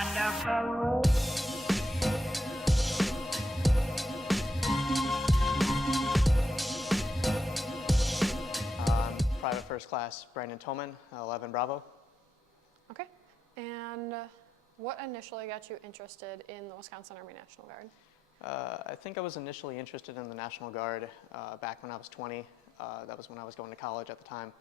wonderful. Private First Class Brandon Toman, 11 Bravo. Okay. And what initially got you interested in the Wisconsin Army National Guard? I think I was initially interested in the National Guard back when I was 20. That was when I was going to college at the time.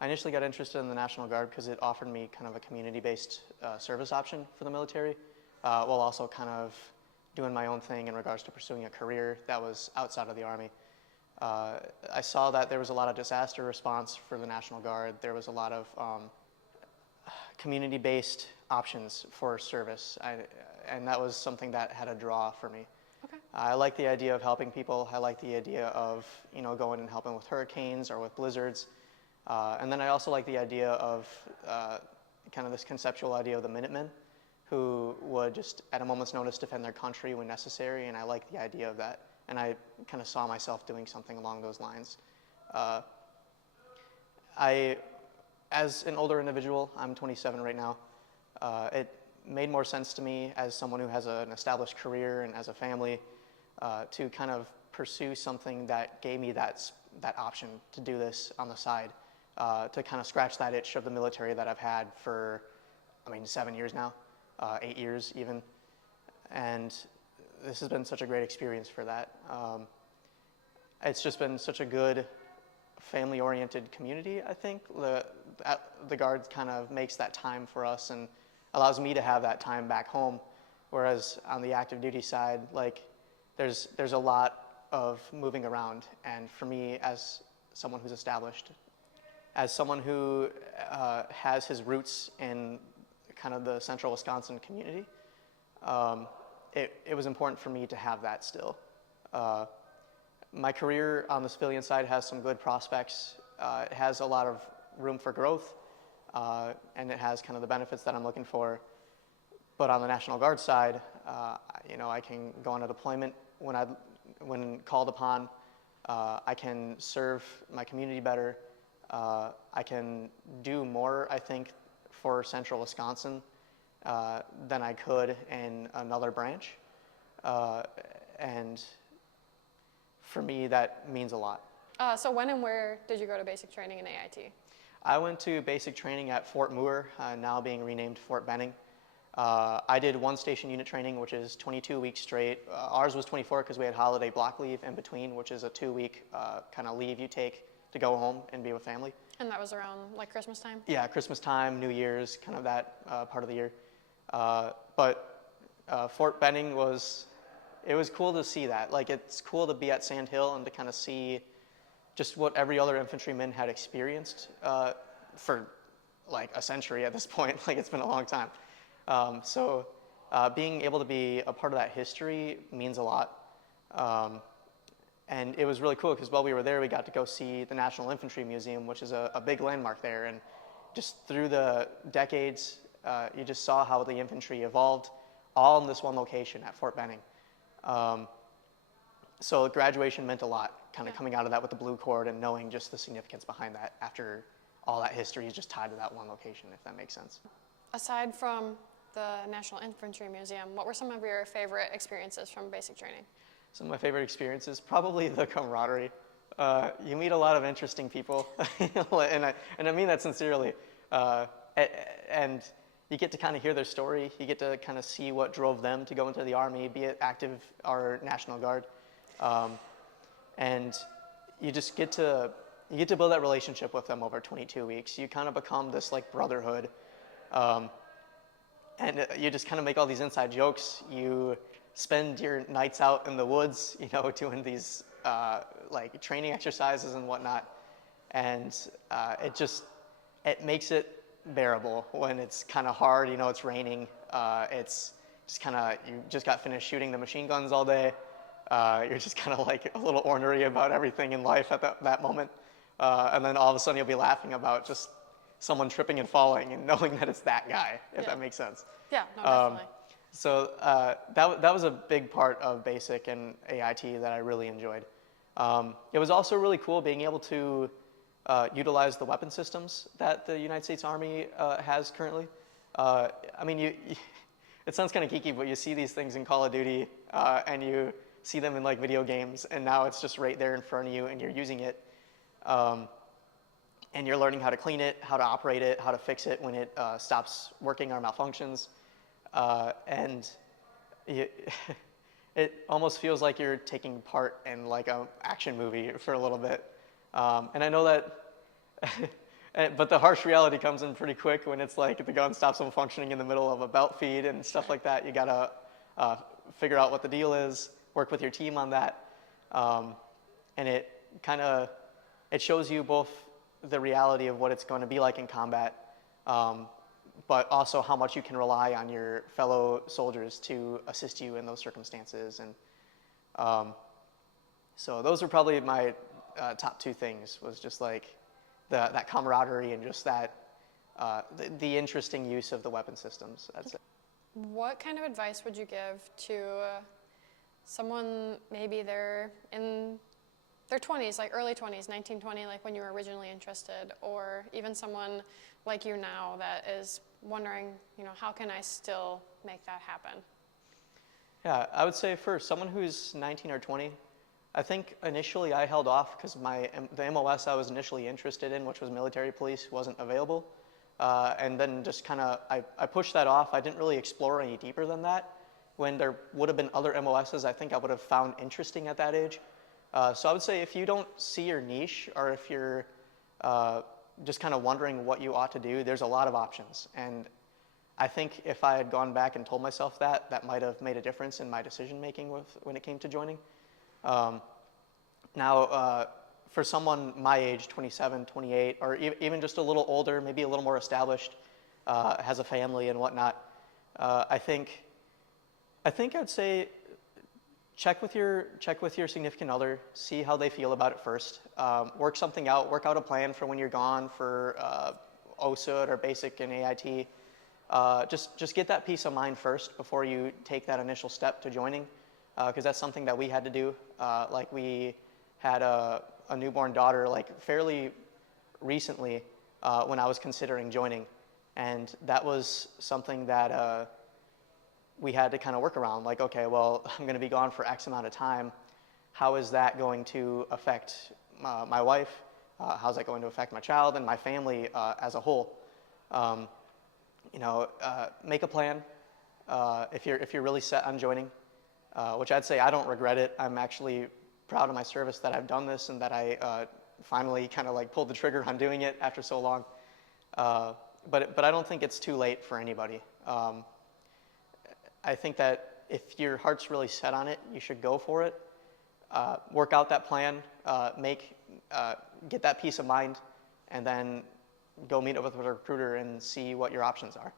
I initially got interested in the National Guard because it offered me kind of a community-based service option for the military, while also kind of doing my own thing in regards to pursuing a career that was outside of the Army. I saw that there was a lot of disaster response for the National Guard. There was a lot of community-based options for service, and that was something that had a draw for me. Okay. I like the idea of helping people. I like the idea of going and helping with hurricanes or with blizzards, and then I also like the idea of kind of this conceptual idea of the Minutemen, who would just at a moment's notice defend their country when necessary, and I like the idea of that. And I kind of saw myself doing something along those lines. As an older individual, I'm 27 right now, it made more sense to me as someone who has an established career and as a family to kind of pursue something that gave me that option to do this on the side, to kind of scratch that itch of the military that I've had for, 7 years now, 8 years even. And this has been such a great experience for that. It's just been such a good family-oriented community, I think. The Guard kind of makes that time for us and allows me to have that time back home, whereas on the active duty side, there's a lot of moving around. And for me, as someone who's established, as someone who has his roots in kind of the central Wisconsin community, it was important for me to have that still. My career on the civilian side has some good prospects. It has a lot of room for growth, and it has kind of the benefits that I'm looking for. But on the National Guard side, I can go on a deployment when called upon. I can serve my community better. I can do more, I think, for central Wisconsin than I could in another branch. And for me, that means a lot. So when and where did you go to basic training in AIT? I went to basic training at Fort Moore, now being renamed Fort Benning. I did one station unit training, which is 22 weeks straight. Ours was 24 because we had holiday block leave in between, which is a 2-week kind of leave you take to go home and be with family. And that was around Christmas time? Yeah, Christmas time, New Year's, kind of that part of the year. But Fort Benning it was cool to see that. It's cool to be at Sand Hill and to kind of see just what every other infantryman had experienced for a century at this point. It's been a long time. So being able to be a part of that history means a lot. And it was really cool because while we were there, we got to go see the National Infantry Museum, which is a big landmark there. And just through the decades, you just saw how the infantry evolved all in this one location at Fort Benning. So graduation meant a lot, kind of coming out of that with the blue cord and knowing just the significance behind that after all that history is just tied to that one location, if that makes sense. Aside from the National Infantry Museum, what were some of your favorite experiences from basic training? Some of my favorite experiences, probably the camaraderie. You meet a lot of interesting people, and I mean that sincerely. And you get to kind of hear their story. You get to kind of see what drove them to go into the Army, be it active or National Guard. And you just get to build that relationship with them over 22 weeks. You kind of become this brotherhood. And you just kind of make all these inside jokes. You spend your nights out in the woods, doing these training exercises and whatnot. And it makes it bearable when it's kind of hard. It's raining. It's just kind of, you just got finished shooting the machine guns all day. You're just kind of a little ornery about everything in life at that moment. And then all of a sudden you'll be laughing about just someone tripping and falling and knowing that it's that guy, if that makes sense. Yeah, no, definitely. So that was a big part of basic and AIT that I really enjoyed. It was also really cool being able to utilize the weapon systems that the United States Army has currently. I mean, it sounds kind of geeky, but you see these things in Call of Duty, and you see them in like video games, and now it's just right there in front of you, and you're using it, and you're learning how to clean it, how to operate it, how to fix it when it stops working or malfunctions, and you, it almost feels like you're taking part in like an action movie for a little bit, and I know that. But the harsh reality comes in pretty quick when it's like the gun stops functioning in the middle of a belt feed and stuff like that. You gotta figure out what the deal is, work with your team on that, and it shows you both the reality of what it's going to be like in combat, but also how much you can rely on your fellow soldiers to assist you in those circumstances. And so those are probably my top two things, was just like that camaraderie and just that the interesting use of the weapon systems, I'd say. What kind of advice would you give to someone, maybe they're in their 20s, like early 20s, 19, 20, like when you were originally interested, or even someone like you now that is wondering, how can I still make that happen? Yeah, I would say for someone who's 19 or 20, I think initially I held off because the MOS I was initially interested in, which was military police, wasn't available. And then just kind of, I pushed that off. I didn't really explore any deeper than that. When there would have been other MOSs I think I would have found interesting at that age. So I would say if you don't see your niche, or if you're just kind of wondering what you ought to do, there's a lot of options. And I think if I had gone back and told myself that might have made a difference in my decision making when it came to joining. Now, for someone my age, 27, 28, or even just a little older, maybe a little more established, has a family and whatnot, I think I'd say check with your significant other, see how they feel about it first. Work something out, work out a plan for when you're gone for OSUD or basic and AIT. Just get that peace of mind first before you take that initial step to joining, because that's something that we had to do. Like we had a newborn daughter like fairly recently when I was considering joining, and that was something that we had to kind of work around. Like, okay, well, I'm going to be gone for X amount of time. How is that going to affect my wife? How's that going to affect my child and my family as a whole? Make a plan if you're really set on joining, which I'd say I don't regret it. I'm actually proud of my service that I've done this and that I finally kind of like pulled the trigger on doing it after so long. But I don't think it's too late for anybody. I think that if your heart's really set on it, you should go for it. Work out that plan, get that peace of mind, and then go meet up with a recruiter and see what your options are.